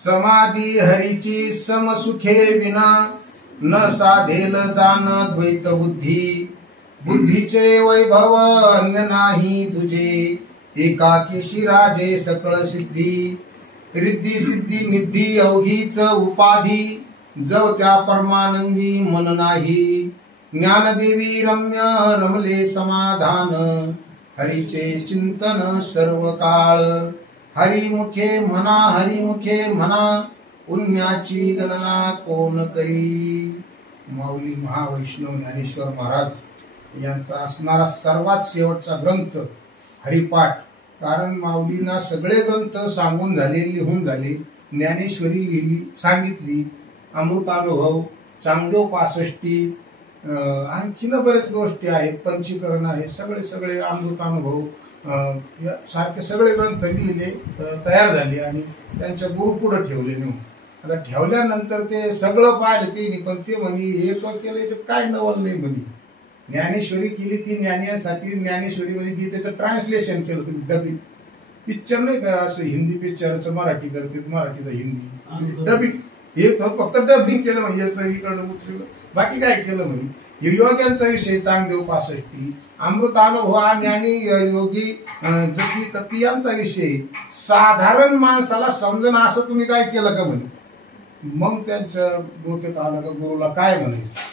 समाधी हरीची समसुखे विना न साधेल जाण द्वैत बुद्धी बुद्धीचे वैभव अन्य नाही तुझे एकाकी शिराजे सकळ सिद्धी रिद्धी सिद्धी निधी अवघीच उपाधी जव त्या परमानंदी मन नाही ज्ञानदेवी रम्य रमले समाधान हरीचे चिंतन सर्व काळ हरिमुखे म्हणा पुण्याची गणना कोण करी। माऊली महावैष्णव ज्ञानेश्वर महाराज यांचा असणारा सर्वात शेवटचा ग्रंथ हरिपाठ। कारण माऊलींना सगळे ग्रंथ सांगून झाले, लिहून झाले। ज्ञानेश्वरी लिहिली, सांगितली, अमृतानुभव, चांगदेव 65, आणखीन बरेच गोष्टी आहेत, पंचीकरण आहे, सगळे अमृतानुभव सारखे सगळे ग्रंथ लिहिले, तयार झाले आणि त्यांच्या गुरु पुढे ठेवले नेऊन। आता ठेवल्यानंतर ते सगळं पाहिलं ते, पण ते म्हणे हे तो केलं तर काय नवल नाही म्हणे। ज्ञानेश्वरी केली ती ज्ञानियांसाठी, ज्ञानेश्वरी मध्ये गीतेचं ट्रान्सलेशन केलं तुम्ही, डबिंग पिक्चर नाही का, असं हिंदी पिक्चरचं मराठी करते, मराठीचं हिंदी डबिंग, हे फक्त डबिंग केलं म्हणजे इकडं उतरलं, बाकी काय केलं म्हणे। योग्यांचा विषय चांगदेव 65, अमृतानुभव ज्ञानी योगी जपी तपी यांचा विषय साधारण माणसाला समजणं असं तुम्ही काय केलं का म्हणे। मग त्यांच्या डोक्यात आलं का गुरुला काय म्हणायचं।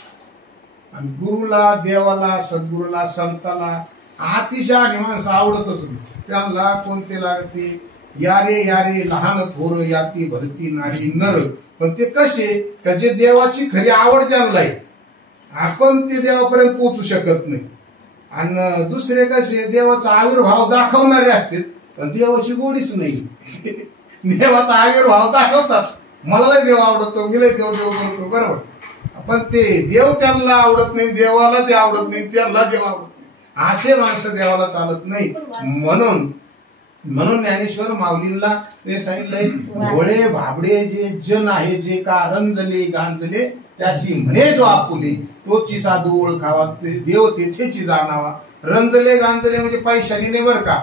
आणि गुरुला, देवाला, सद्गुरूला, संताला अतिशय माणसं आवडतच नाही। त्यांना कोणते लागते, यारे यारे लहान थोर याती भरती नाही नर, पण ते कसे त्याचे देवाची खरी आवड त्यांना आहे, आपण ते देवापर्यंत पोहोचू शकत नाही। आणि दुसरे कसे देवाचा आविर्भाव दाखवणारे असतात, पण देवाची गोडीच नाही। देवाचा आविर्भाव दाखवतात, मला लय देव आवडतो, मी लय देव बोलतो, बरोबर, पण ते देव त्यांना आवडत नाही, देवाला ते आवडत नाही, त्यांना देव आवडत नाही, असे माणसं देवाला चालत नाही। म्हणून ज्ञानेश्वर माऊलींना ते सांगितलंय, भोळे भाबडे जे जन आहे, जे का रंजले गांजले त्याशी म्हणे जो आपुले, तोची साधू ओळखावा, देव तेथेची जाणावा। रंजले गांजले म्हणजे पैशाने नाही बर का,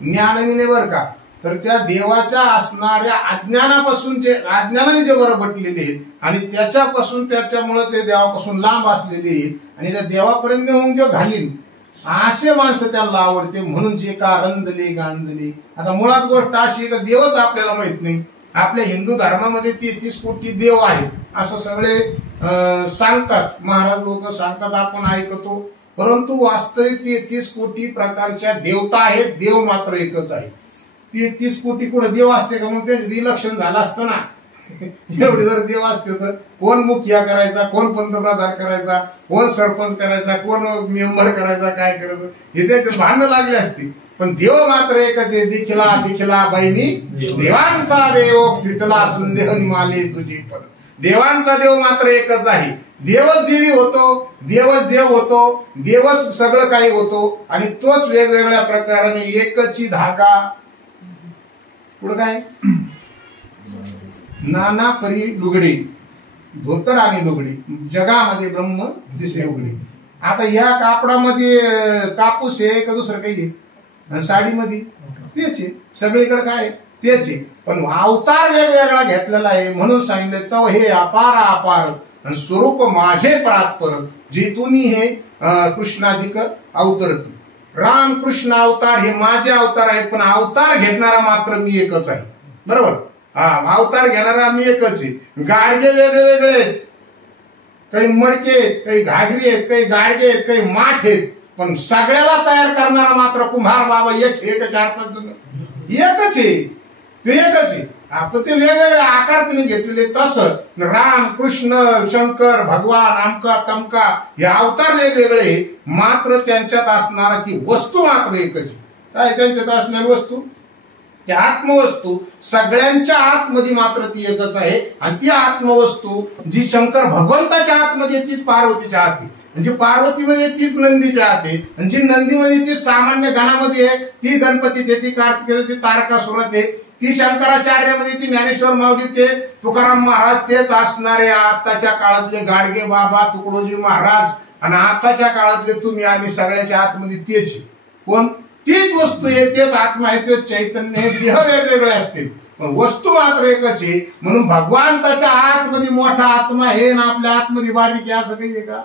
ज्ञानाने नाही बर का, तर त्या देवाच्या असणाऱ्या अज्ञानापासून जे अज्ञानाने जे बरबटलेले आहेत आणि त्याच्यापासून त्याच्यामुळे ते देवापासून लांब असलेले आहेत आणि त्या देवापर्यंत नेऊन जो घालीन असे माणसं त्यांना आवडते। म्हणून जे का रंजले गांजले, आता मुळात गोष्ट अशी का देवच आपल्याला माहित नाही। आपल्या हिंदू धर्मामध्ये 33 कोटी देव आहेत असं सगळे सांगतात, महाराज लोक सांगतात, आपण ऐकतो, परंतु वास्तविक 33 कोटी प्रकारच्या देवता आहेत, देव मात्र एकच आहे। 33 कोटी कुठे देव असते का, मग ते विलक्षण झालं असतं ना। एवढे जर देव असते तर कोण मुखिया करायचा, कोण पंतप्रधान करायचा, कोण सरपंच करायचा, कोण मेंबर करायचा, काय करायचं, हे त्याचे भांडण लागले असते। पण देव मात्र एकच आहे, दिखला बहिणी देवांचा देव फिटला संदेह निमाले तुझी पण। देवांचा देव मात्र एकच आहे, देवच देवी होतो, देवच देव होतो, देवच सगळं काही होतो आणि तोच वेगवेगळ्या प्रकाराने एकची धागा। पुढे काय, नाना परी लुगडी, धोतर आणि लुगडी, जगामध्ये ब्रह्म दिसे उघडी। आता या कापडामध्ये कापूस आहे का दुसरं काही आहे, साडीमध्ये तेच आहे, सगळीकडे काय तेच आहे, पण अवतार वेगवेगळा घेतलेला आहे। म्हणून सांगितलं तव हे अपार अपार स्वरूप माझे परात्पर, जेतुनी हे कृष्णाधिक अवतरती। राम कृष्ण अवतार हे माझे अवतार आहेत, पण अवतार घेणारा मात्र मी एकच आहे, बरोबर। अवतार घेणारा मी एकच आहे। गाडगे वेगळे वेगळे आहेत, काही मडके आहेत, काही घागरी आहेत, काही गाडगे आहेत, काही माठ आहेत, पण सगळ्याला तयार करणारा मात्र कुंभार बाबा एक 4-5 जण एकच आहे, ते एकच आहे। आपण ते वेगवेगळ्या आकार त्यांनी घेतलेले, तसं राम कृष्ण शंकर भगवान आमका तमका हे अवतार वेगवेगळे, मात्र त्यांच्यात असणारा ती वस्तू मात्र एकच आहे। काय त्यांच्यात असणारी वस्तू, ती आत्मवस्तू, सगळ्यांच्या आतमध्ये मात्र ती एकच आहे। आणि ती आत्मवस्तू जी शंकर भगवंताच्या आतमध्ये तीच पार्वतीच्या आत आहे, म्हणजे पार्वतीमध्ये तीच नंदीच्या आत आहे, आणि जी नंदीमध्ये ती सामान्य गणामध्ये आहे ती गणपतीत आहे, ती कार्तिकेय, ती तारकासुरात आहे, ती शंकराचार्यामध्ये, ती ज्ञानेश्वर माऊली, ते तुकाराम महाराज, तेच असणारे आताच्या काळातले गाडगे बाबा, तुकडोजी महाराज, आणि आताच्या काळातले तुम्ही आम्ही सगळ्याच्या आतमध्ये तेच कोण, तीच वस्तू आहे, तेच आत्मा आहे, तेच चैतन्य आहे। देह वेगवेगळे असतील पण वस्तू मात्र एकच आहे. म्हणून भगवंताच्या आतमध्ये मोठा आत्मा आहे ना आपल्या आतमध्ये बारीक आहे असं काही आहे का?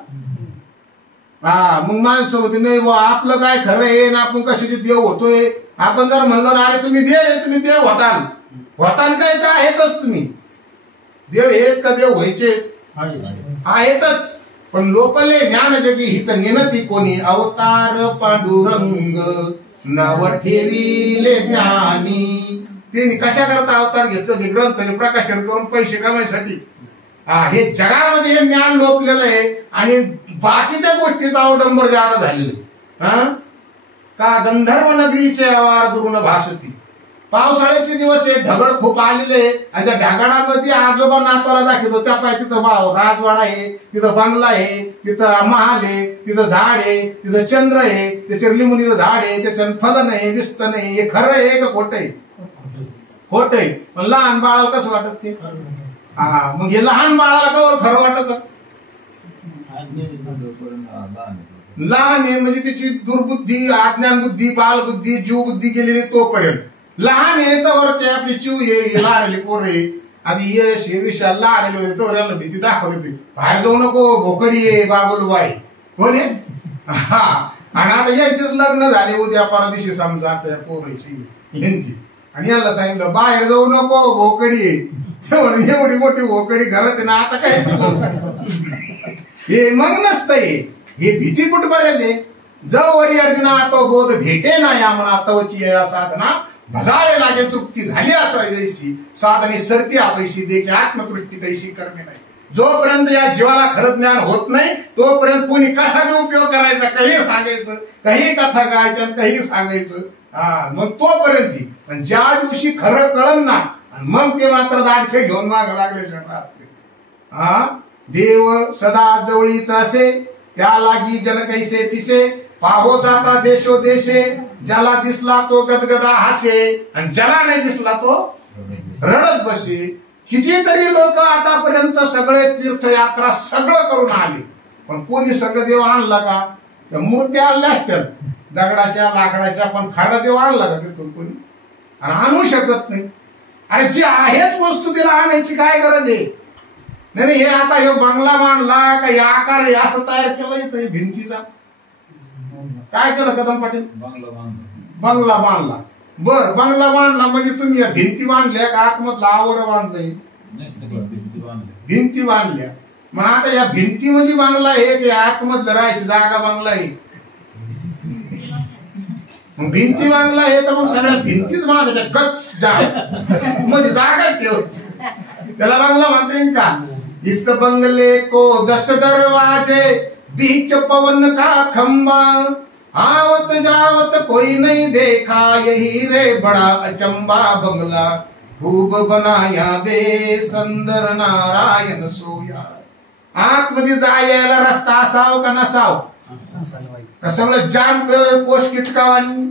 हा, मग माणसं होते नाही बा आपलं काय खरं आहे ना आपण कशाचे देव होतोय. आपण जर म्हणलो ना अरे तुम्ही देव होताल काय आहेतच. तुम्ही देव आहेत का देव व्हायचे आहेतच. पण लोकले ज्ञान जगी हित नेनती कोणी अवतार पांडुरंग नाव ठेविले ज्ञानी. त्यांनी कशा करता अवतार घेतलं ते ग्रंथ प्रकाशन करून पैसे कमायसाठी. हे जगामध्ये हे ज्ञान लोपलेलं आहे आणि बाकीच्या गोष्टीचा अवडंबर जादा झालेलं आहे. का गंधर्व नगरीचे आवार दुरून भासती. पावसाळ्याचे दिवस आहे ढगड खूप आलेले आणि त्या ढगाडामध्ये आजोबा नाताला दाखवतो त्या पाय तिथं राजवाडा आहे, तिथं बंगला आहे, तिथं महाल आहे, तिथं झाड आहे, तिथं चंद्र आहे, त्याच्यावर लिंबुनीचं झाड आहे, त्याच्यात फलन आहे विस्त नाही. हे खरं आहे का खोटं आहे? खोटं आहे. पण लहान बाळाला कसं वाटत ते? मग हे लहान बाळाला कवर खरं वाटत? लहान आहे म्हणजे त्याची दुर्बुद्धी अज्ञान बुद्धी बालबुद्धी जीव बुद्धी गेलेली तोपर्यंत लहान आहे. तर ते आपली चिव ये लहान पोर आहे आधी यश हे विशाल लहान होते तोऱ्याला भीती दाखवत होती बाहेर जाऊ नको भोकडी आहे बागुलबाई कोण आहे. आणि आता यांचेच लग्न झाले उद्या परदिवशी समजा आता पोराची यांची आणि याला सांगितलं बाहेर जाऊ नको भोकडी आहे. एवढी मोठी भोकडी घरात आहे ना आता काय हे मग नसतंय. हे भीती कुठपर्यंत आहे? जवरी अर्जुना तो बोध भेटे ना या म्हणा तवची साधना भजावे लागे तृप्ती झाली असायची साधने सरती अपैशी दे की आत्मतृष्टी तैशी करणे नाही. जोपर्यंत या जीवाला खरं ज्ञान होत नाही तोपर्यंत कोणी कसा बी उपयोग करायचा काही सांगायचं काही कथा गायच्या काही सांगायचं मग तोपर्यंत. पण ज्या दिवशी खरं कळन ना मग ते मात्र दाडखे घेऊन माग लागले राहते. देव सदा जवळीच असे त्या लागी जन कैसे पिसे पाहो जाता देशो देशे ज्याला दिसला तो गदगदा हासे आणि ज्याला नाही दिसला तो रडत बसे. कितीतरी लोक आतापर्यंत सगळे तीर्थयात्रा सगळं करून आले पण कोणी सगळं देव आणला का? त्या मूर्त्या आणल्या असत्या दगडाच्या लाकडाच्या पण खरा देव आणला का तिथून कोणी? आणि आणू शकत नाही. अरे जी आहेच वस्तू तिला आणायची काय गरज आहे? नाही हे आता हे बंगला बांधला का हे आकार आहे असं तयार केलं येतं भिंतीचा. काय केलं कदम पाटील? बंगला बांधला. बर बंगला बांधला म्हणजे तुम्ही या भिंती बांधल्या का आतमधला आवर बांधलंय? भिंती बांधल्या. मग आता या भिंती म्हणजे बांगला आहे की आतमधलं राहायची जागा बांगला आहे? भिंती बांगला आहे तर मग सगळ्या भिंतीच बांधायच्या गच मध्ये जागा ठेवायची त्याला बांगला म्हणता येईल का? इस बंगले को 10 दरवाजे बीच पवन का खंबा आवत जावत कोई नहीं देखा यही रे बड़ा अचंबा बंगला खूब बनाया बे संदर नारायण सोया. आतमध्ये जायला रस्ता असाव का नसाव? सगळं जाम कोश किटकावानी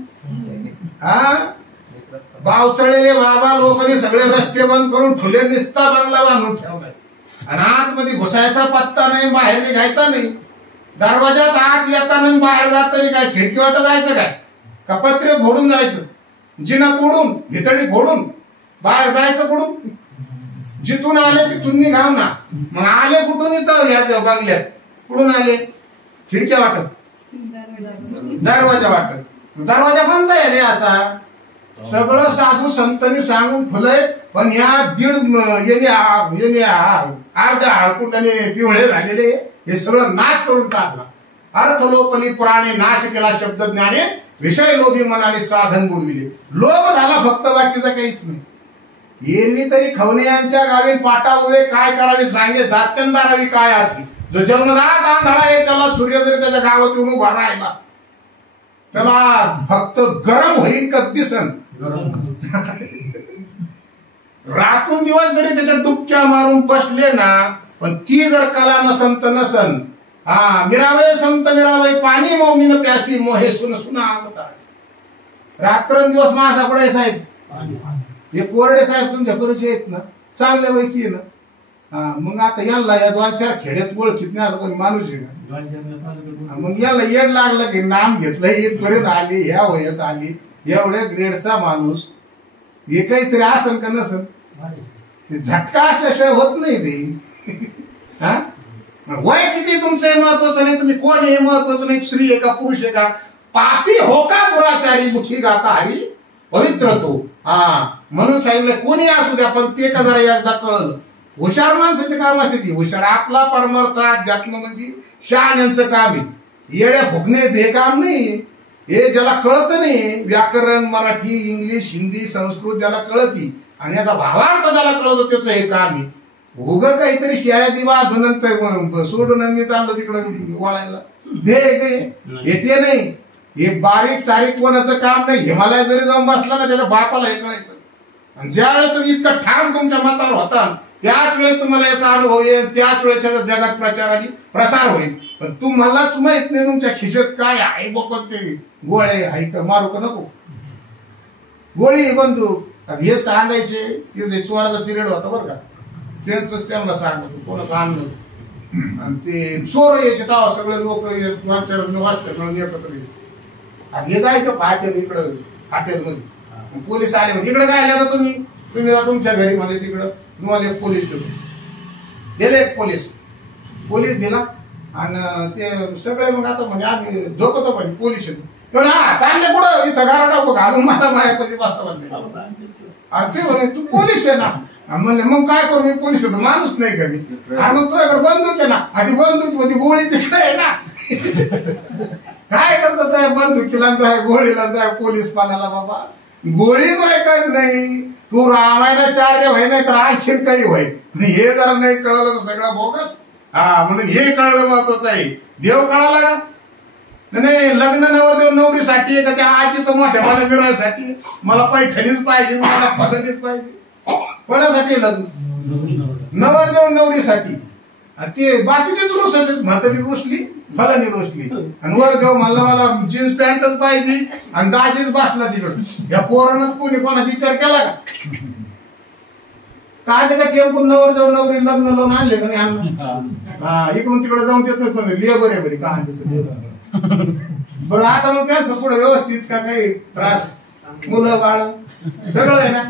पावसाळ्याले बाबा लोकांनी सगळे रस्ते बंद करून ठुले निस्ता बंगला बांधून ठेवलाय आणि आतमध्ये घुसायचा पत्ता नाही बाहेर निघायचा नाही. दरवाजात आत येताना बाहेर जाताना काय खिडकी वाटत जायचं काय? का पत्रे फोडून जायचं जिना तोडून भितडी फोडून बाहेर जायचं कुठून? जिथून आले तिथून निघाव ना. मग आले कुठून इथं या बंगल्यात कुठून आले? खिडक्या वाटत दरवाजा वाटत दरवाजा बंद आहे असा सगळं साधू संतांनी सांगून ठेवलंय. पण या अर्ध्या हळकुंडाने पिवळे झालेले हे सगळं नाश करून टाकला. अर्थ लोपली पुराणे नाश केला शब्द ज्ञाने विषय लोभी मनाने साधन बुडविले. लोभ झाला फक्त बाकीचं काहीच नाही. एरवी तरी खवणे यांच्या गावी पाटा उभे काय करावे सांगे जात्यंदारावी काय आधी जो जन्मदात आंधळा आहे त्याला सूर्य जरी त्याच्या गावात येऊन उभा राहिला त्याला फक्त गरम होईल का दिसन रातून दिवस जरी त्याच्या डुबक्या मारून बसले ना पण ती जर कला नसन तर नसन. मिरावय संत मिरावय पाणी मोमीन प्यासी मोहे सुन सुना आवतास. रात्रंदिवस माझा पडे साहेब हे कोरडे साहेब तुमच्या परिचय आहेत ना चांगल्या पैकी आहे ना. मग आता याला या 2-4 खेड्यात ओळखीत नाही असं कोणी माणूस आहे का? मग याला येड लागलं की नाम घेतलं इथपर्यंत आली ह्या वयात आली एवढ्या ग्रेडचा माणूस हे काहीतरी असेल का नसेल, ते झटका असल्याशिवाय होत नाही ते. हा, वय किती तुमचं हे महत्वाचं नाही, तुम्ही कोण हे महत्वाचं नाही, स्त्री आहे का पुरुष आहे का. पापी हो का दुराचारी मुखी गाता हरी पवित्र तो. हा, म्हणून सांगितलं कोणी असू द्या, पण ते का जरा एकदा कळलं. हुशार माणसाचे काम असते ती, हुशार आपला परमार्थ अध्यात्म म्हणजे शहाण्यांचं काम आहे. येड्या फुकण्याचं हे काम नाही. हे ज्याला कळत नाही, व्याकरण मराठी इंग्लिश हिंदी संस्कृत ज्याला कळती आणि याचा भावार्थ ज्याला कळतो त्याचं हे काम आहे. उग काहीतरी शेळ्या दिवा नंतर सोडून मी चाललो तिकडं वळायला दे येते नाही. हे बारीक सारीक कोणाचं काम नाही. हिमालय जरी जाऊन बसला ना त्याच्या बापाला हे कळायचं. आणि ज्यावेळेस तुम्ही इतकं ठाम तुमच्या मतावर होता त्याच वेळेस तुम्हाला याचा अनुभव येईल, त्याच वेळेस जगात प्रचार आणि प्रसार होईल. पण तुम्हालाच माहित नाही तुमच्या खिशात काय आहे. बघ ते गोळे आहे का मारू का नको, गोळी बंदूक हे सांगायचे. ते चोराचा पिरियड होता बरं का, त्यांच त्यांना सांगत कोणाचं आणलं. आणि ते चोर यायचे तेव्हा सगळे लोक वाचतात म्हणून एकत्र येत. आणि हे जायचं हॉटेल इकडं हॉटेलमध्ये पोलीस आले म्हणजे इकडे काय आले तुम्ही तुम्ही तुमच्या घरी म्हणजे तिकडं तुम्हाला एक पोलीस देतो. दिले एक पोलीस दिला आणि ते सगळे मग आता म्हणजे आम्ही झोपतो पण पोलीस चालले पुढं इथं गारडा घालून मला मायामध्ये बसता. अरे ते म्हणे तू पोलीस आहे ना. म्हणजे मग काय करू, मी पोलीस होतो माणूस नाही का मी. आणि मग तुझ्याकडे बंदूक आहे ना, आधी बंदूक मध्ये गोळी तिकडे आहे ना. काय करतो त्या बंदुकीला त्या गोळीला त्या पोलीस पाण्याला. बाबा गोळीच ऐकत नाही. तू रामायणाचार्य व्हाय नाही तर आणखीन काही व्हाय. हे जर नाही कळलं तर सगळं बोगस. हा, म्हणून हे कळलं महत्वाचं आहे. देव कळाला का नाही. लग्न नवरदेव नवरीसाठी आहे का त्या आजीचं मोठ्या मला मिळण्यासाठी. मला पैठणीच पाहिजे, मला फलनीच पाहिजे. कोणासाठी लग्न, नवरदेव नवरीसाठी. ते बाकीचेच रुसले, म्हातारी रुसली फलानी रुसली आणि वरदेव म्हणला मला जीन्स पॅन्टच पाहिजे आणि दाजीच बसला तिकडं. या पोरानंच कोणी कोणाचा विचार केला का. काय त्याच्या टेम्पून नवरदेव नवरी लग्न लावून आणले का नाही. हा, इकडून तिकडे जाऊन देत नाही पण लेबर आहे बरी का बरं. आता मग त्यांचं पुढे व्यवस्थित का काही त्रास, मुलं बाळ सगळं आहे ना.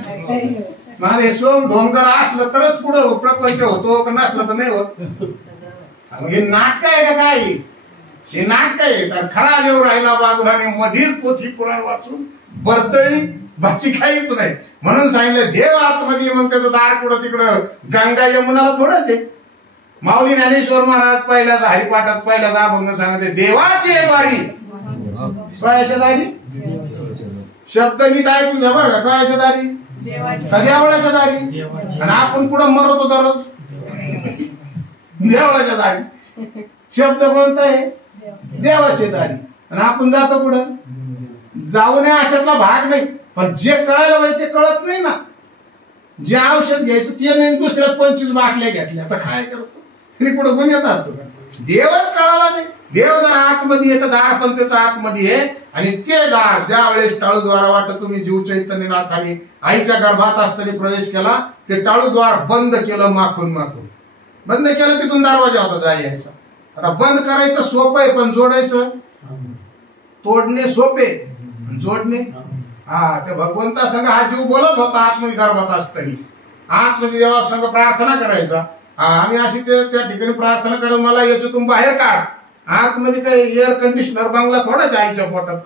माझे सोम ढोंग जर असलं तरच पुढं प्रपंच होतो, का नसलं तर नाही होत. हे नाटक आहे का काय, हे नाटक आहे. खरा देव राहिला बाजूला आणि मधील पोथी पुराण वाचून बरतळी बाकी काहीच नाही. म्हणून सांगितलं देव आतमध्ये. मग त्याचं दार कुठं तिकडं गंगा यमुनाला थोडंच आहे. माऊली ज्ञानेश्वर महाराज पहिल्याच हरिपाठात पहिल्याच अभंग सांगते देवाची द्वारी. कायच्या दारी शब्द नीट ऐकून घ्या बरं का. कायच्या दारी, देवळाच्या दारी. आणि आपण पुढं मरतो दररोज देवळाच्या दारी. शब्द कोणता आहे, देवाची दारी. आणि आपण जातो पुढं. जाऊ नये अशातला भाग नाही. पण जे कळायला पाहिजे ते कळत नाही ना. जे औषध घ्यायचं ते नाही, दुसऱ्यात 25 बाटल्या घेतल्या. आता काय करतो मी पुढे गुण येत असतो. देवच कळाला नाही. देव जर आतमध्ये येतं, दार पण त्याचं आतमध्ये आहे. आणि ते दार ज्या वेळेस टाळूद्वारा वाटत तुम्ही जीव चैतन्यनाथाने आईच्या गर्भात असताना प्रवेश केला, ते टाळूद्वार बंद केलं. माखून बंद केलं, तिथून दरवाजा होता यायचा. आता बंद करायचं सोपं आहे, पण जोडायचं तोडणे सोपे, जोडणे. हा, ते भगवंता संघ हा जीव बोलत होता आतमध्ये गर्भात असताना. आतमध्ये देवा संघ प्रार्थना करायचा. आम्ही अशी त्या ठिकाणी प्रार्थना करत मला याच्यातून बाहेर काढ. आतमध्ये काही एअर कंडिशनर बंगला थोडाच आईच्या पोटात.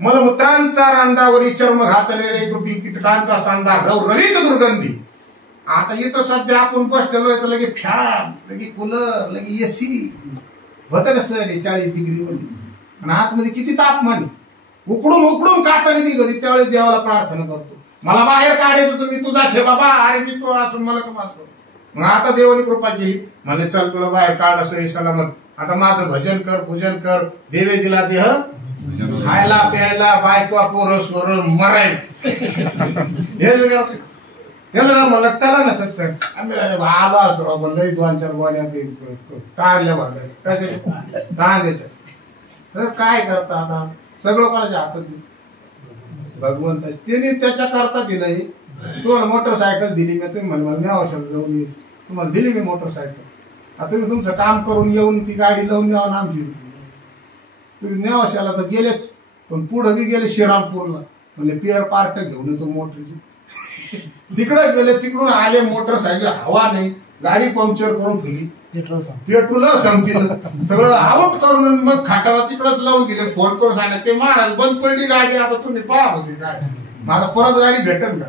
मला मूत्रांचा रांधावरी चर्म घातले रे कृपी कीटकांचा सांधा रवित दुर्गंधी. आता इथं सध्या आपण बसलेलो आहे तर लगे फॅन, लगे कूलर, लगे एसी होत का सर 40 डिग्री. आणि आतमध्ये किती तापमान, उकडून काताने निघत. त्यावेळेस देवाला प्रार्थना करतो मला बाहेर काढायचं, तुम्ही तुझा छे बाबा. अरे मी तो असून मला कमाल करतो. मग आता देवाने कृपा केली, म्हणले चल तुला बाहेर काढ असं सलामत. आता माझं भजन कर, पूजन कर. देवे दिला देह खायला प्यायला, बायका पोरं स्वर मराय. म्हणलं चला ना सर. आम्ही आलो असतो पण लई 2-4 गोण्या काढल्या भरल्या कांद्याच्या. तर काय करता आता सगळं कोणाच्या हातात भगवंत. त्यांनी त्याच्या करता दिलंय. तुम्हाला मोटरसायकल दिली मी, तुम्ही म्हणे मला न्यावशाला जाऊन येईल. तुम्हाला दिली मी मोटरसायकल. आता तुम्ही तुमचं काम करून येऊन ती गाडी लावून द्यावा ना आमची. तुम्ही नेवाशाला तर गेलेच, पण पुढे बी गेले श्रीरामपूरला. म्हणजे पिअर पार्ट घेऊन येतो मोटरची. तिकडे गेले, तिकडून आले, मोटरसायकल हवा नाही, गाडी पंक्चर करून ठेवली, पेट्रोल संपलं, सगळं आउट करून मग खाटाला तिकडच लावून दिले. फोन करून सांगा ते महाराज बंद पडली गाडी, आता तुम्ही पहा होते काय, मला परत गाडी भेटेल का?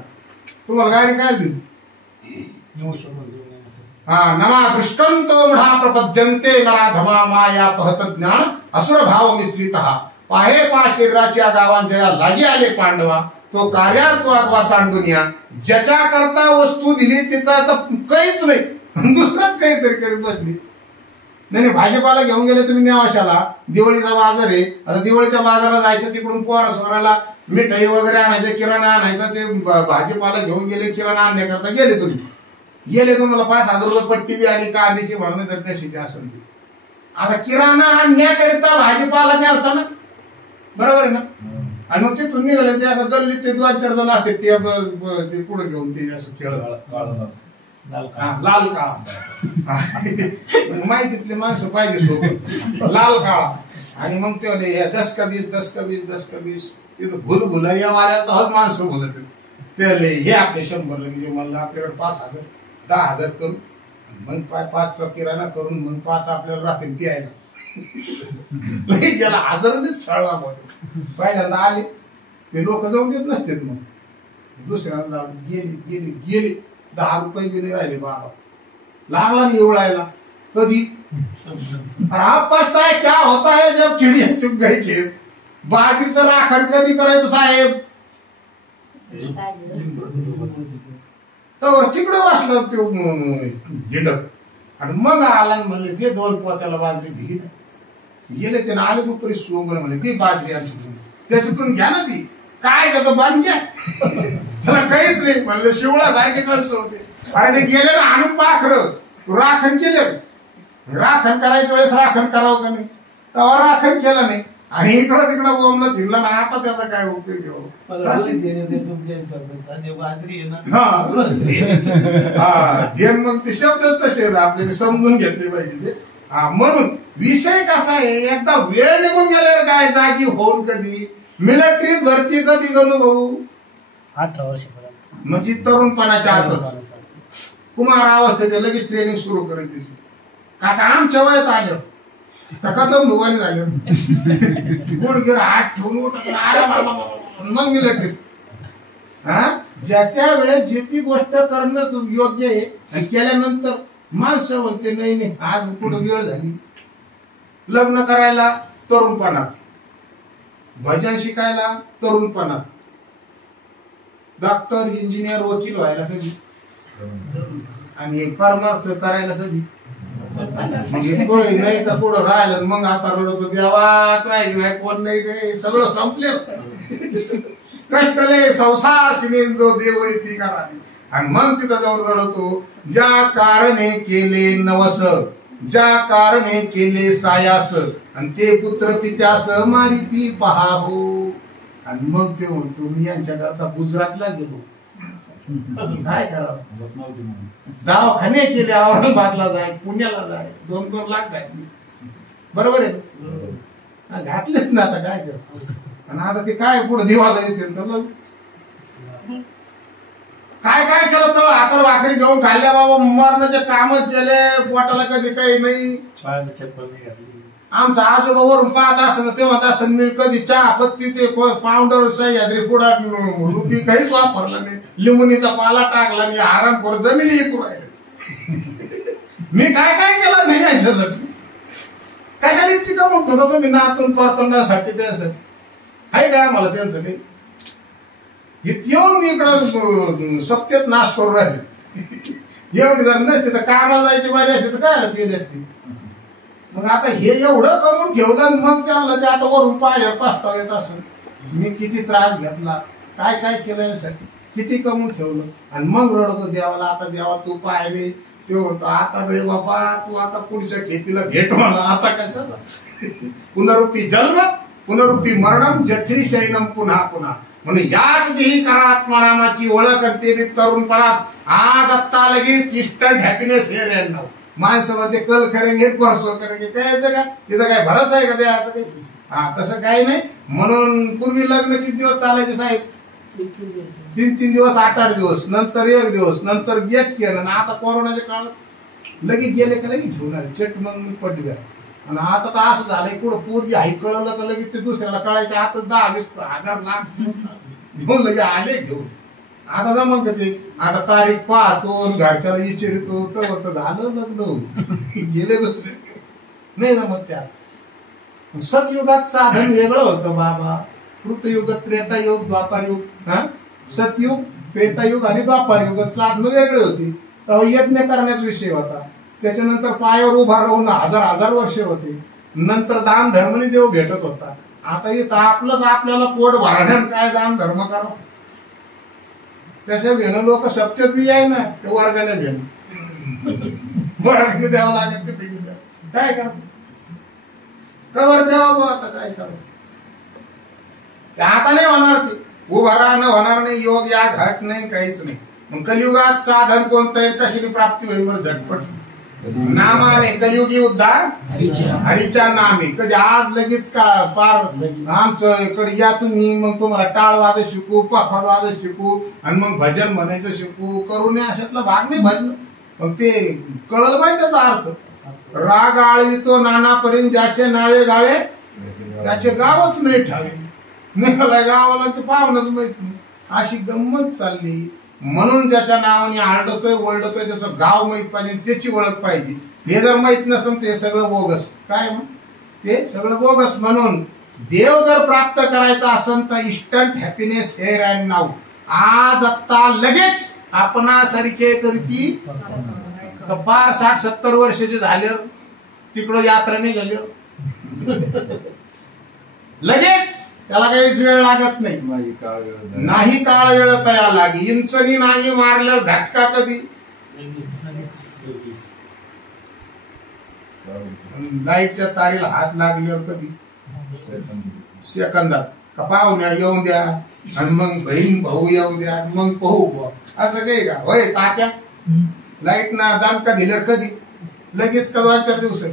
तुम्हाला गाडी काय दिली? नमा दृष्टंतो मृढा प्रपद्यन्ते नराधमा माया पहत ज्ञान असुर भाव मिश्रित. पाहे पा शरीराच्या गावांच्या लागी आले पांडवा, तो कार्यार्थ आगवा सांडूनिया. ज्याच्या करता वस्तू दिली त्याचा आता काहीच नाही, दुसराच काहीतरी करीत बसली. नाही भाजीपाला घेऊन गेले तुम्ही नेवाशाला, दिवाळीचा बाजार आहे, आता दिवाळीच्या बाजारात जायचं, तिकडून पोरा सोराला मिठाई वगैरे आणायचं, किराणा आणायचा, ते भाजीपाला घेऊन गेले, किराणा आणण्याकरता गेले तुम्ही, गेले तुम्हाला 5,000 रुपये पट्टी बी आली, कांद्याची म्हणून तर कशाची असेल ती. आता किराणा आणण्याकरिता भाजीपाला मिळता ना, बरोबर आहे ना? आणि मग ते तुम्ही गेले, ते आता गल्लीत ते 2-4 जण असते, ते पुढे घेऊन ते असं खेळ लाल काळा माहितीतले माणसं पाहिजे सोबत, लाल काळा. आणि मग ते 10 का 20 तिथं भुलभुलैया वाल्या तर माणसं बोलत ते हे आपले 100 म्हणजे मला आपल्याकडे 5,000 10,000 करू, मग 5चा किराणा करून मग 5 आपल्याला राहतील प्यायला. गेला 1000नेच खेळला पहिल्यांदा आले ते लोक जाऊन देत नसतात, मग दुसऱ्यांदा गेली 10 रुपये बी नाही राहिले. बाबा लागला नाही एवढायला कधी. आप पछताए क्या होता है जब चिड़िया चुप गई खेत. बाजरीचं राखण कधी करायचं साहेब? तर तिकडे वाचलं ते झिंडक, आणि मग आला म्हणले ते 2 पोत्याला बाजरी दिली. गेले त्यानं आले कुठतरी सोंगण म्हणले ती बाजरी आमची, त्याच्यातून घ्या ना ती. काय करतो बांध घ्या, त्याला काहीच नाही म्हणलं, शिवळा सारखे कष्ट होते. अरे ते गेले ना आणून पाखरं राखण केलं. राखण करायच्या वेळेस राखण करावं का नाही, तेव्हा राखण केलं नाही, आणि इकडं तिकडं बोंबलं फिरलं ना. आता त्याचा काय उपयोग घेऊ? मग ते शब्दच तसे आपल्याला समजून घेतले पाहिजे ते. म्हणून विषय कसा आहे, एकदा वेळ निघून गेल्यावर काय जागी होऊन कधी मिलिटरीत भरती कधी गणू भाऊ 18 वर्षापर्यंत, म्हणजे तरुणपणाच्या आतच कुमार अवस्थेत लगेच ट्रेनिंग सुरू करायची. काका आमच्या वयात आलं तर कदम भुवानी झाले, गुडघेर हात ठेवून उठत मग मिलिटरीत. ज्याच्या वेळेस जे ती गोष्ट करणं योग्य आहे, आणि केल्यानंतर माणसं म्हणते नाही नाही आज पुढे वेळ झाली. लग्न करायला तरुणपणात, भजन शिकायला तरुणपणात, डॉक्टर इंजिनियर वकील व्हायला कधी, आणि परमार्थ करायला कधी. म्हणजे नाही तर पुढं राहिलं, मग आता रडतो देवा काय कोण नाही रे, सगळं संपले कष्टले संसार सिनेंदो देव येते करा. आणि मग तिथं जाऊन रडतो, ज्या कारणे केले नवस, ज्या कारणे केले सायास, आणि ते पुत्र पित्यास मारिती पहा हो. आणि मग ते म्हणतो मी यांच्याकरता गुजरातला गेलो, काय करावं, दवाखाने केले, औरंगाबादला जाय, पुण्याला जाय, 2-2 लाख घातले, बरोबर आहे, घातलेच ना. आता काय करतो, आणि आता ते काय पुढे दिवाला येते काय काय केलं तर हातावर भाकरी घेऊन खाल्ल्या बाबा, मरणाचे काम केले, पोटाला कधी काही नाही. आमचा आजोबा वरून पाहत असं तेव्हा असं मी कधी चहा पत्ती ते पावडर सह्याद्री पुढा रुपी काहीच वापरलं नाही, लिंबुनीचा पाला टाकला नाही, आराम करून जमिनी ऐकू राहिले. मी काय काय केलं नाही यांच्यासाठी. कशाला इतकी कमवत होता तुम्ही नातून परतवण्यासाठी? त्याचं आहे का आम्हाला त्यांचं काही? येऊन मी इकडं सत्तेत नाश करून राहिले. एवढी जर नसते तर कामाला जायची बारी असते तर काय केली असती. मग आता हे एवढं कमवून ठेवलं, मग त्यांना ते आता वरून पायावर पास्ताव येत असं मी किती त्रास घेतला, काय काय केलं यासाठी, किती कमवून ठेवलं. आणि मग रडतो देवाला, आता देवा तू पाय रे. ते होतं आता रे बाबा तू आता पुढच्या खेतीला भेट मला. आता काय पुनरुक्ती जन्म पुनरुक्ती मरणम जठरी शयनम पुन्हा पुन्हा. म्हणून याच देही काळात रामाची ओळख करते तरुणपणात. आज आत्ता लगेच इन्स्टंट हॅपीनेस हे रेंड माणसं मध्ये कल करेंगे परसो करेंगे, काय येतं का तिथं काय भरच आहे का द्यायचं काही? तसं काही नाही. म्हणून पूर्वी लग्न किती दिवस चालायचे साहेब? 3 दिवस 8 दिवस नंतर 1 दिवस नंतर गेट केलं आणि आता कोरोनाच्या काळात लगेच गेले का लगेच घेऊन आले चट मग पडली आणि आता तर असं झालंय कुठं पोरगी आई कळलं का लगेच ते दुसऱ्याला कळायच्या आता 10-20 लाख घेऊन लगे आले घेऊन. आता जमल का ते आता तारीख पाहतो घरच्याला विचारितो तर झालं लग्न गेले दुसरे नाही जमत त्या. सतयुगात साधन वेगळं होतं बाबा. कृतयुग त्रेतायुग द्वापारयुग सतयुग त्रेतायुग आणि द्वापारयुगात साधन वेगळे होती. यज्ञ करण्याचा विषय होता. त्याच्यानंतर पायावर उभा राहून हजार वर्ष होते. नंतर दान धर्मने देव भेटत होता. आता इथं आपलंच आपल्याला पोट भरण्यात काय दान धर्म करा. त्याच्या भेणं लोक सप्त्यात बी आहे ना ते वर्गाने भेण वर्गाने द्यावं लागेल ते पैकी द्या काय करा कवर द्यावं आता काय करा. आता नाही होणार ते उभा राहणं होणार नाही. योग या घाट नाही काहीच नाही. मग कलियुगात साधन कोणतं आहे कशाची प्राप्ती होईल बरं झटपट नामाने. कलियुगी उद्धार हरीच्या नामे. कधी आज लगेच का पार आमचं इकडे या तुम्ही मग तुम्हाला टाळ वाजत शिकू पखवाज वाजत शिकू आणि मग भजन म्हणायचं शिकू करू नये अशातला भाग नाही भजन. मग ते कळलं पाहिजे त्याचा अर्थ. राग आळवितो नाना पर्यंत ज्याचे नावे गावे त्याचे गावच नाही ठावे. निघाला गावाला ते पाहुणच माहित नाही. अशी गंमत चालली. म्हणून ज्याच्या नावाने आरडतोय ओरडतोय त्याचं गाव माहित पाहिजे त्याची ओळख पाहिजे. हे जर माहित नसेल ते सगळं बोगस. काय मग ते सगळं बोगस. म्हणून देव जर प्राप्त करायचा असेल तर instant happiness hair and now. आज आत्ता लगेच आपणासारखे करती पार 60-70 वर्षाचे झाले तिकडं यात्रा नाही झाली लगेच. त्याला काहीच वेळ लागत नाही. नाही काळ वेळ तयार लागे. इंचनी नांगी मारल्यावर झटका कधी. लाईटच्या तारीला हात लागल्यावर कधी सेकंदात का पाहुण्या येऊन द्या आणि मग बहीण भाऊ येऊ द्या मग पाहू असं काही का होय तात्या. लाईट ना दणका दिल्यावर कधी लगेच का 2-4 दिवसात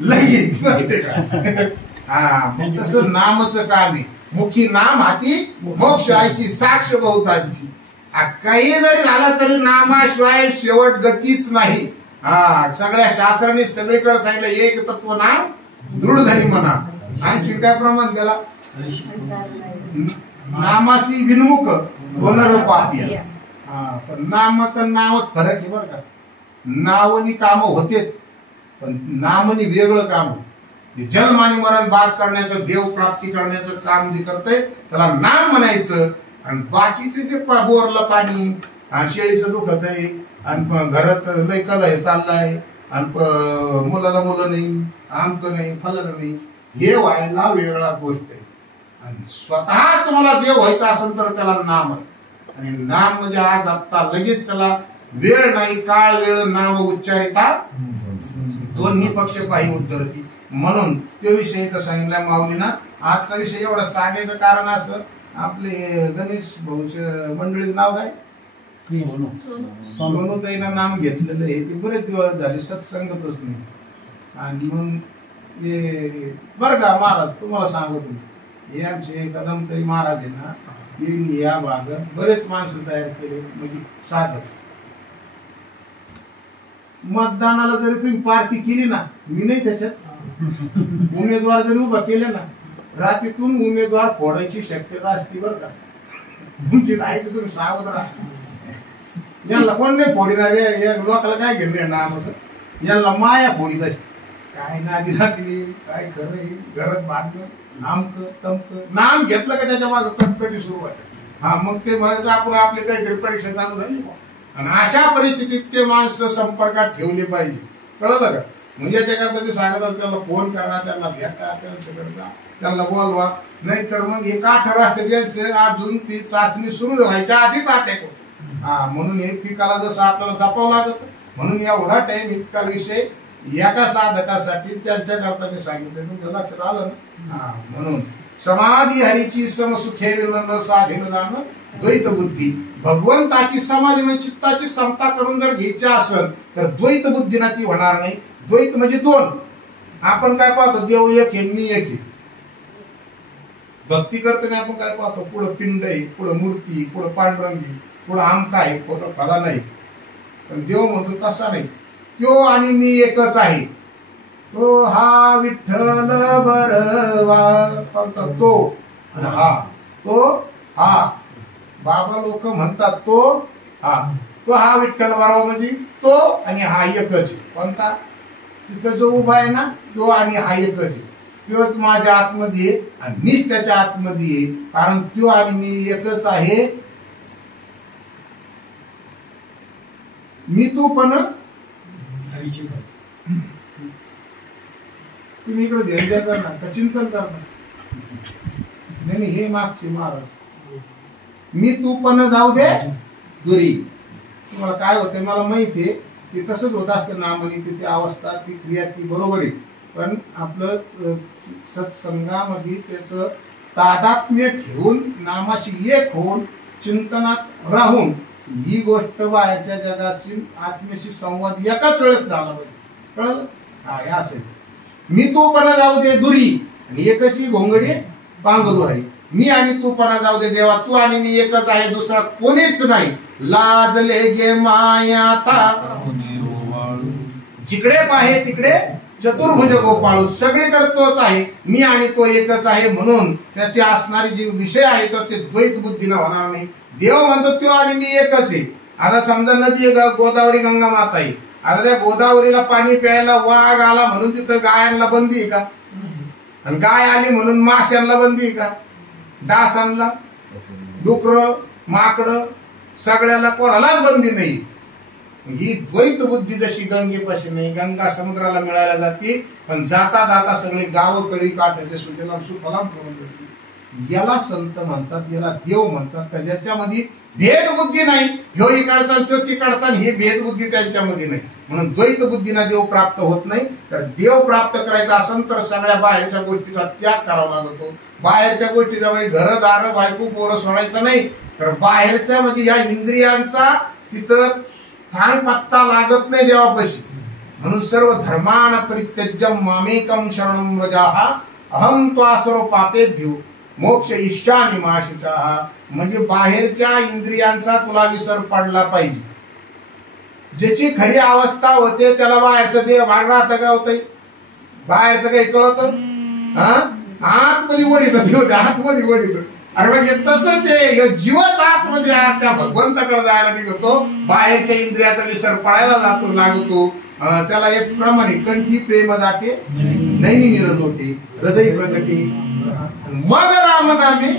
लगेच हा. तसं नामचं काम आहे. मुखी नाम हाती मोक्ष आयशी साक्ष बहुतांची. काही जरी झालं तरी नामाशिवाय शेवट गतीच नाही. हा सगळ्या शास्त्राने सगळीकडे सांगितलं एक तत्व नाम दृढ धरी म्हणा. आणखी काय प्रमाण त्याला नामाशी विनमुख पापी. हा पण नाम तर नावात फरक आहे बरं का. नावानी काम होतेच पण नामनी वेगळं काम होत. जन्म आणि मरण बाद करण्याचं देव प्राप्ती करण्याचं काम जे करतंय त्याला नाम म्हणायचं. आणि बाकीचे जे बोरलं पाणी शेळीचं दुखत आहे आणि घरात लय कलह चाललाय आणि मुलाला मुलं नाही आमकं नाही फलन नाही हे व्हायला वेगळा गोष्ट आहे. आणि स्वतः तुम्हाला देव व्हायचा असेल तर त्याला नाम आहे. आणि नाम म्हणजे आज आत्ता लगेच त्याला वेळ नाही काळ वेळ नाम उच्चारिता दोन्ही पक्ष पाही उद्धरती. म्हणून तो विषय तर सांगितला माऊलीना. आजचा विषय एवढा सांगायचं कारण असं आपले गणेश भाऊच्या मंडळीचं नाव काय सोनूताईनं नाम घेतलेलं आहे. ते बरेच दिवस झाले सत्संगतच नाही. आणि मग ते बरं का महाराज तुम्हाला सांगतो हे आमचे कदमताई महाराज आहे ना या भागात बरेच माणसं तयार केले म्हणजे साधक. मतदानाला जरी तुम्ही पार्टी केली ना मी नाही त्याच्यात उमेदवार जरी उभा केले ना रात्रीतून उमेदवार फोडायची शक्यता असते बरं का. तुमची आहे तर तुम्ही सावध राहा. यांना कोण नाही फोडणार या लोकांना काय घेणं नाम यांना माया फोडीत असते. काय नादी लागली काय खरं घरात बांधणं आमक तमक नाम घेतलं का त्याच्या मागे कटकटी सुरू होते. हा मग ते म्हणजे आपण आपली काहीतरी परीक्षा चालू झाली आणि अशा परिस्थितीत ते माणसं संपर्कात ठेवले पाहिजे. कळलं का. म्हणजे याच्याकरता मी सांगत असतो त्याला फोन करा त्यांना भेटा त्यांना बोलवा. नाहीतर मग हे काठर असते त्यांचे अजून ती चाचणी सुरू व्हायच्या आधीच अटॅक होतो. हा म्हणून हे पिकाला जसं आपल्याला जपावं लागत म्हणून एवढा टाइम इतका विषय एका साधकासाठी त्यांच्या करता मी सांगितलं तुमच्या लक्षात आलं ना. हा म्हणून समाधी हरीची समसुखे साधेल जाणं द्वैत बुद्धी. भगवंताची समाधी म्हणजे चित्ताची समता करून जर घ्यायची असेल तर द्वैत बुद्धीना ती होणार नाही. द्वैत म्हणजे दोन. आपण काय पाहतो देव एक आहे मी एक आहे. भक्ती करताना आपण काय पाहतो, पुढं पिंड आहे, पुढं मूर्ती, पुढं पांडुरंगी, पुढं आमका आहे, पुढं फला नाही. पण देव म्हणतो तसा नाही, तो आणि मी एकच आहे. तो हा विठ्ठल बरवा, फक्त तो आणि हा, तो हा. बाबा लोक म्हणतात तो हा, तो हा विठ्ठल बरवा म्हणजे तो आणि हा एकच आहे. कोणता? तिथं जो उभा आहे ना, तो आणि हा एकच आहे. तोच माझ्या आतमध्ये आहे आणि मीच त्याच्या आतमध्ये आहे, कारण तो आणि मी एकच आहे. मी तू पण तुम्ही इकडे ध्यान द्या करणार का चिंतन करणार? नाही, हे मागचे महाराज. मी तू पण जाऊ दे दुरी. तुम्हाला काय होतंय मला माहितीये की तसंच होत असतं नामनी, ती अवस्था, ती क्रिया, ती बरोबर आहे. पण आपलं सत्संगामध्ये त्याचं तादात्म्य ठेवून, नामाशी एक होऊन, चिंतनात राहून ही गोष्ट बाहेरच्या जगाशी, आत्म्याशी संवाद एकाच वेळेस झाला पाहिजे. कळलं? हा, हे असेल. मी तूपणा जाऊ दे दुरी आणि एकची घोंगडी पांघरू हरी. मी आणि तूपणा जाऊ दे देवा, तू आणि मी एकच आहे, दुसरा कोणीच नाही. लाजले गे मायाता, जिकडे पाहे तिकडे चतुर्भुज गोपाळू. सगळीकडे तोच आहे, मी आणि तो एकच आहे. म्हणून त्याचे असणारे जे विषय आहेत ते द्वैत बुद्धीनं होणार नाही. देव म्हणतो तो आणि मी एकच आहे. आता समजा नदी गोदावरी गंगा माता आहे. आता त्या गोदावरीला पाणी प्यायला वाघ आला म्हणून तिथं गायांना बंदी आहे का? आणि गाय आली म्हणून माश्यांना बंदी आहे का? डासांना, डुकर, माकडं, सगळ्याला कोणालाच बंदी नाही. ही द्वैत बुद्धी जशी गंगेपाशी नाही, गंगा समुद्राला मिळायला जाते, पण जाता जाता सगळे गावकडी काठाचे सुजेला सुफलाम करून जाते. याला संत म्हणतात, याला देव म्हणतात. तर ज्याच्यामध्ये भेदबुद्धी नाही, ह्यो इकडचा तो तिकडचा, हे भेदबुद्धी त्यांच्यामध्ये नाही. म्हणून द्वैत बुद्धीना देव प्राप्त होत नाही. तर देव प्राप्त करायचा असेल तर सगळ्या बाहेरच्या गोष्टीचा त्याग करावा लागतो. बाहेरच्या गोष्टीचा म्हणजे घरदार, बायको, पोरं सोडायचं नाही. तर बाहेरच्या म्हणजे या इंद्रियांचा तिथं थान पत्ता लागत नाही देवापाशी. म्हणून सर्व धर्मान परित्यज्य मामेकम शरणं व्रजाः अहं त्वा सर्व पापेभ्यो मोक्ष इष्यामि मा शुचाः. म्हणजे बाहेरच्या इंद्रियांचा तुला विसर पडला पाहिजे. ज्याची खरी अवस्था होते त्याला बाहेरचं देव भाग राहतं का? होतंय बाहेरचं काही कळत? आतमध्ये वडीत होते, आतमध्ये वडीत. अरे मग हे तसंच आहे, जीवच आतमध्ये त्या भगवंताकडे जायला निघतो. बाहेरच्या इंद्रियाचा विसर पडायला जातो, लागतो. त्याला एक प्रमाणे कंठी प्रेम दाटे, नैनी निरलोटे, हृदय प्रगटी, मग राम नामे,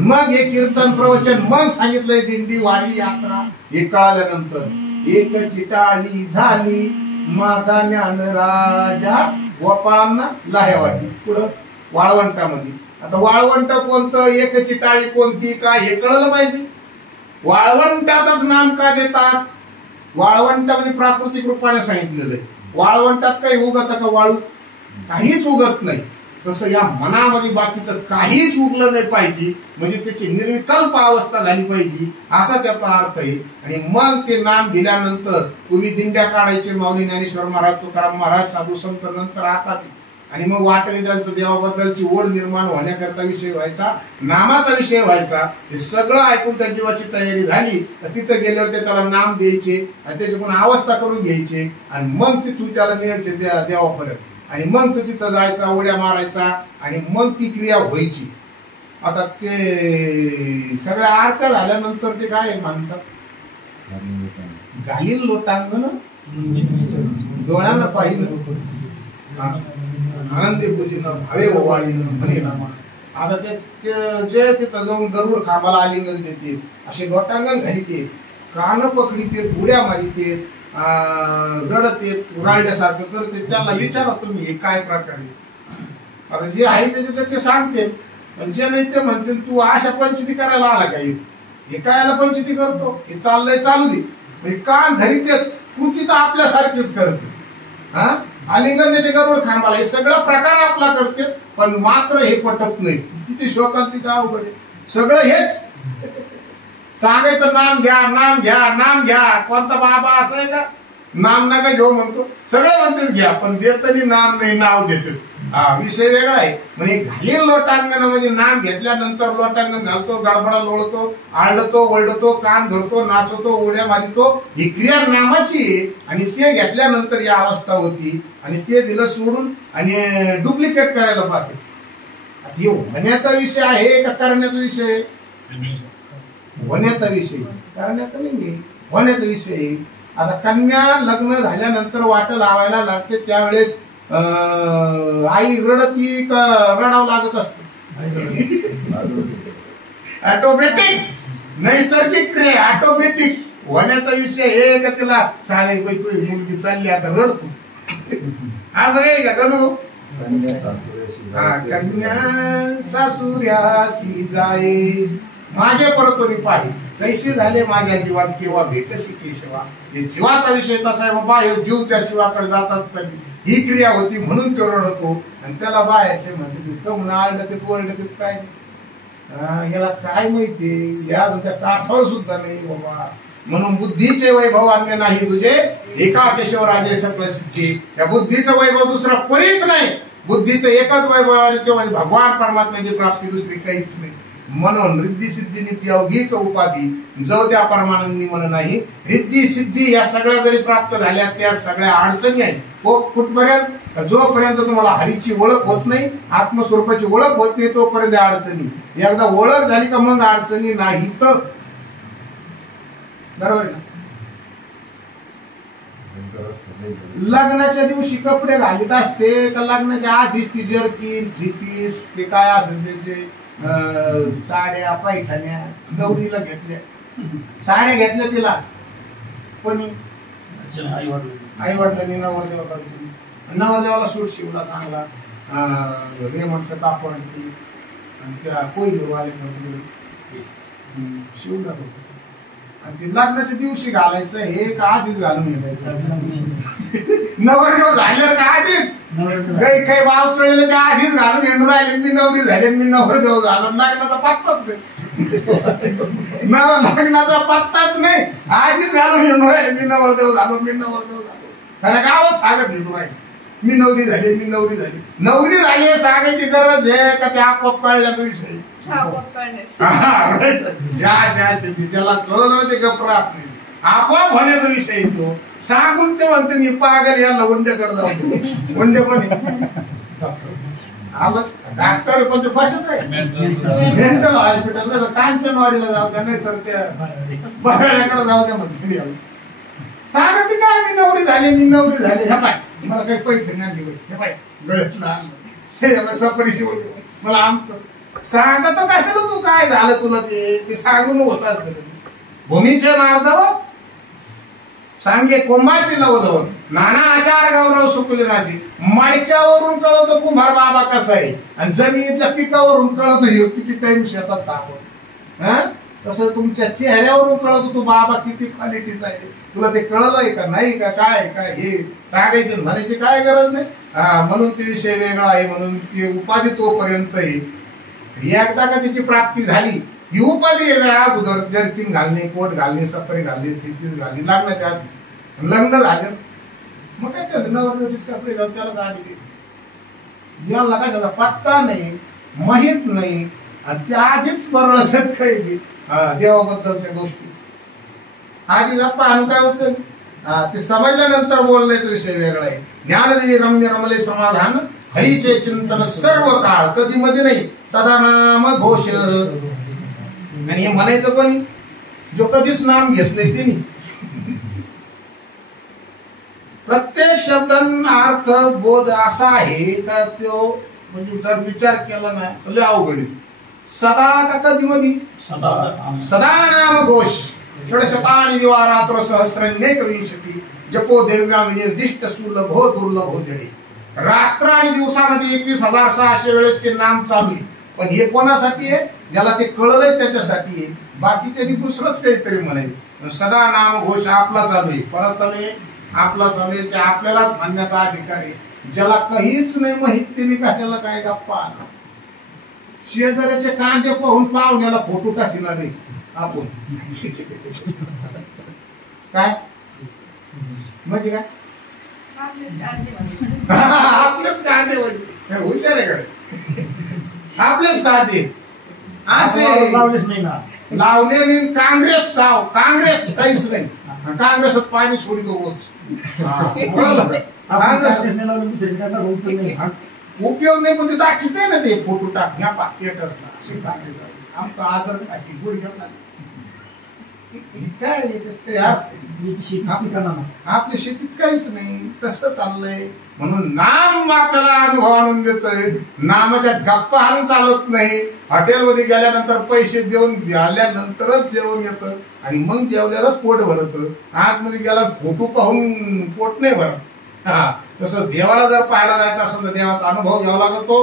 मग हे कीर्तन प्रवचन, मग सांगितलंय दिंडी वारी यात्रा. हे कळाल्यानंतर एक चिटाळी झाली माझा ज्ञान राजा वपांना लाह्यावाटी. पुढं वाळवंटामध्ये. आता वाळवंट कोणतं, एक चिटाळी कोणती, काय हे कळलं पाहिजे. वाळवंटातच नाम का देतात? वाळवंट म्हणजे प्राकृतिक रूपाने सांगितलेलं आहे. वाळवंटात काही उगत का? वाळू काहीच उगत नाही. तसं या मनामध्ये बाकीचं काहीच उगलं नाही पाहिजे, म्हणजे त्याची निर्विकल्प अवस्था झाली पाहिजे, असा त्याचा अर्थ आहे. आणि मग ते नाम दिल्यानंतर पूर्वी दिंड्या काढायचे माऊली ज्ञानेश्वर महाराज, तुकाराम महाराज, साधू संत नंतर आता. आणि मग वाटणे त्यांचं देवाबद्दलची ओढ निर्माण होण्याकरता विषय व्हायचा, नामाचा विषय व्हायचा. हे सगळं ऐकून त्या जीवाची तयारी झाली तर तिथं गेल्यावर ते त्याला नाम द्यायचे आणि त्याची पण अवस्था करून घ्यायचे. आणि मग तिथून त्याला न्यायचे देवापर्यंत. आणि मग तो तिथं जायचा, उड्या मारायचा आणि मग ती क्रिया व्हायची. आता ते सगळ्या आरत्या झाल्यानंतर ते काय म्हणतात? घालील लोटांगण डोळ्यानं पाहिलं, आनंदी पूजीनं भावे ओवाळीनं म्हणे नामा. आता ते जे तिथं जाऊन गरुड खांबाला आलिंगन देते, असे लोटांगण घालीते, कान पकडीते, उड्या मारिते, रडते, राळल्यासारखं करते. त्याला विचारा तुम्ही हे काय प्रकारे. आता जे आहे त्याचे ते सांगते, पण जे नाही ते म्हणते तू अशा पंचती करायला आला का? हे कायला पंचती करतो? हे चाललंय चालू दे. म्हणजे कान धरीते, कृती तर आपल्यासारखीच करते. आलिंगन देते गरुड खांबाला, हे सगळा प्रकार आपला करते, पण मात्र हे पटत नाही. किती शोकांतिका अवघड आहे. सगळं हेच सांगायचं, नाम घ्या, नाम घ्या, नाम घ्या. कोणता बाबा असं आहे का नाम नका घेऊ म्हणतो? सगळं म्हणतात घ्या, पण देतनी नाम नाही, नाव देत. हा विषय वेगळा आहे. म्हणजे घालील लोटांगण म्हणजे नाम घेतल्यानंतर लोटांगण घालतो, गडबडा लोळतो, आळडतो, वळडतो, कान धरतो, नाचतो, उड्या मारितो, ही क्रिया नामाची आहे. आणि ते घेतल्यानंतर ही अवस्था होती आणि ते दिलं सोडून आणि डुप्लिकेट करायला पाहते. हे होण्याचा विषय आहे का करण्याचा विषय? होण्याचा विषय, करण्याचा नाही, होण्याचा विषय आहे. आता कन्या लग्न झाल्यानंतर वाट लावायला लागते, त्यावेळेस आई रडती का रडावं लागत असतं? ऑटोमॅटिक, नैसर्गिक क्रिया, ऑटोमॅटिक. होण्याचा विषय हे का तिला साधे मुलगी चालली आता रडतो असं आहे का गणू? हा, कन्या सासुऱ्यासी जाये माझे परतोनी पाहि कैसे झाले माझ्या जीवात केव्हा भेटसी केशवा. हे जीवाचा विषय तसा आहे बाबा. हे जीव त्या शिवाकडे जात असताना ही क्रिया होती म्हणून तो रडतो. आणि त्याला बायाचे म्हणते कमून आळडते वरडते काय, याला काय माहिती, या त्या काठावर सुद्धा नाही बाबा. म्हणून बुद्धीचे वैभव अन्य नाही तुझे, एका केशवराजे सकळ सिद्धी. या बुद्धीचं वैभव दुसरा कोणीच नाही. बुद्धीचं एकच वैभव आहे ते म्हणजे भगवान परमात्म्याची प्राप्ती, दुसरी काहीच नाही. म्हणून रिद्धी सिद्धी नित्य अवघीच उपाधी जो त्या परमानंदी म्हण नाही. रिद्धी सिद्धी या सगळ्या जरी प्राप्त झाल्या त्या सगळ्या अडचणी आहेत. कुठपर्यंत? जोपर्यंत तुम्हाला हरीची ओळख होत नाही, आत्मस्वरूपाची ओळख होत नाही, तोपर्यंत अडचणी. एकदा ओळख झाली का मग अडचणी नाही. तर बरोबर ना? लग्नाच्या दिवशी कपडे घालीत असते का लग्नाच्या आधीच ती जर्किन, थ्री पीस, ते काय असेल त्याचे साड्या, पैठण्या गौरीला घेतल्या, साड्या घेतल्या तिला कोणी? आई वडिलांनी नवरदेवाकडे. नवरदेवाला सूट शिवला चांगला, रेमंडचं कापड आणि त्या कोयलीवाले शिवला होता. आणि ते लग्नाच्या दिवशी घालायचं हे का आधीच घालून येण्याचं? नवरदेव झाले का आधीच? काही काही वाव चढले त्या आधीच घालून येऊन राहिले. मी नवरी झाले, मी नवरदेव झालो. लग्नाचा पत्ताच नाही, लग्नाचा पत्ताच नाही. आधीच घालून येऊन राहिले मी नवरदेव झालो, मी नवरदेव झालो. खरं गावच सांगत येऊन राहिले मी नवरी झाली, मी नवरी झाली. नवरी झाली हे सांगायची गरज आहे का? त्या आपोआप कळल्याचा विषय. ज्याला कळलं ते गप राहत नाही, आपोआप होण्याचा विषय येतो. सांगून ते म्हणते मी पागल याला वंड्याकडे जाऊ. वंडे पण डॉक्टर पण ते फसत आहे. मेंटल हॉस्पिटल कांचनवाडीला जाऊ द्या, नाही तर त्या बराड्याकडे जाऊ द्या म्हणते. सांगते काय मी नवरी झाली, मी नवरी झाली. हे पाय मला काही पैसे नाही, हे पाय गळ्यातला सपरीशी बोलतो मला आमचं सांगत कशाला तू काय झालं तुला ते सांगून होतात. भूमीचे मार्दव सांगे कोंबाचे नवदव, नाना आचार गौरव सुकलिनाची. मडक्यावरून कळतो कुंभार बाबा कसा आहे आणि जमिनीतल्या पिकावरून कळतो किती टाइम शेतात टाकून. तसं तुमच्या चेहऱ्यावरून कळतो तू बाबा किती क्वालिटीचा आहे. तुला ते कळलंय का नाही का? काय काय हे सांगायचे म्हणायची काय गरज नाही. म्हणून ते विषय वेगळा आहे. म्हणून ते उपाधी तोपर्यंत आहे. एकदा का त्याची प्राप्ती झाली ही उपाधी अगोदर जर्किन घालणे, कोट घालणे, सपरे घालणे, थ्रीपीस घालणे लग्नाच्या आधी. लग्न झालं मग काय त्याला नवरदेवाचे कपडे घालून त्याला गाडी याला काय झाला पत्ता नाही, माहित नाही. आणि त्या आधीच बरोबर काही देवाबद्दलच्या गोष्टी आधी गप्पा आणून काय होतं ते समजल्यानंतर बोलण्याचा विषय वेगळा आहे. ज्ञानदेवी रम्य रमले समाधान हरीचे चिंतन सर्व काळ, कधी मध्ये नाही, सदा नाम घोष. आणि हे म्हणायचं कोणी? जो कधीच नाम घेत नाही तिने. प्रत्येक शब्दांना अर्थ बोध असा आहे का तो म्हणजे जर विचार केला ना तर लय अवघड आहे. सदा का कधी मध्ये? सदा नाम घोष. षडशतानि दिवा रात्र सहस्रनेक विंशती जपो देव्या निर्दिष्ट सुलभो दुर्लभो जडे. रात्र आणि दिवसामध्ये 21,600 वेळेस ते नाम चालू आहे. पण हे कोणासाठी आहे? ज्याला ते कळलंय त्याच्यासाठी आहे. बाकीच्या दुसरंच काहीतरी म्हणायचं. सदा नाम घोष आपला चालू आहे. परत चालू आहे आपला चालू आहे. ते आपल्यालाच म्हणण्याचा अधिकार आहे. ज्याला काहीच नाही माहित त्यांनी का त्याला काय गप्पा आला. शेजाऱ्याचे कांदे पाहून पाहुण्याला फोटो टाकणार आहे आपण. काय म्हणजे काय? आपलेच कांदे हुशार आहे कडे आपलेच खाते असे लावलेच नाही ना. लावले आणि काँग्रेस साव काँग्रेस काहीच नाही काँग्रेसात पाणी सोडित रोज कळलं का? काँग्रेस काँग्रेस नाही लावलं, दुसऱ्याची काय लावलं, उपयोग नाही. उपयोग नाही पण ते दाखवते ना ते फोटो टाक ह्या पाकिटला असे टाकले आमचा आदर टाकी गोडी घेतला काय याच्यात काही अर्थ नाही. याची शेतीच पिकांना ना. आपल्या शेतीत काहीच नाही तसं चाललंय म्हणून नाम आपल्याला अनुभव आणून देतोय नामाच्या गप्पा आणून चालत नाही हॉटेलमध्ये गेल्यानंतर पैसे देऊन आल्यानंतरच जेवण येतं आणि मग जेवल्यालाच पोट भरत आतमध्ये गेला फोटो पाहून पोट नाही भरत. हा तसं देवाला जर पाहायला जायचं असेल तर देवाचा अनुभव घ्यावा लागतो